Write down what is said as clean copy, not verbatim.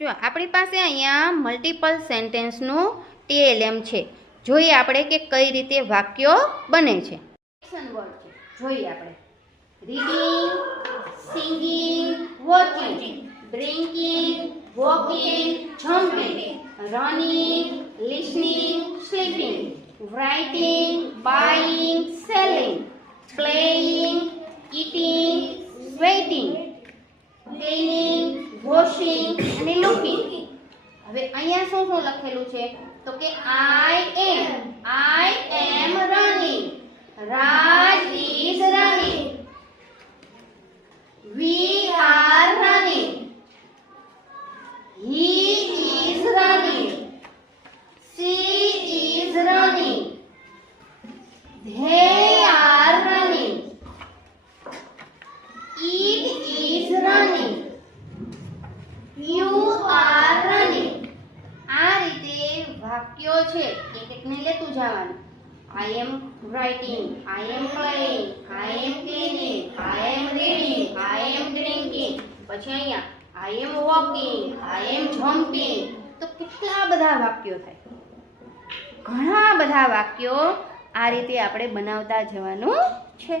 જો આપણી પાસે અહીંયા મલ્ટિપલ સેન્ટેન્સનું TLM છે. જોઈએ આપણે કે કઈ રીતે વાક્યો બને છે. એક્શન વર્ડ છે, જોઈએ આપણે. Reading, singing, watching, drinking, walking, jumping, running, listening, sleeping, writing, buying, selling, playing, eating, sweating, cleaning, washing અને looking. હવે અહીંયા શું શું લખેલું છે તો કે I am running, Raj is running, we are running, he is running, she is running, they are running, it is running, you are running. આ રીતે વાક્યો છે એક એકને લેતું જવાનું. I am writing, I am playing, I am cleaning, I am reading, I am drinking. પછી અહીંયા I am walking, I am jumping. તો કેટલા બધા વાક્યો થાય, ઘણા બધા વાક્યો આ રીતે આપણે બનાવતા જવાનું છે.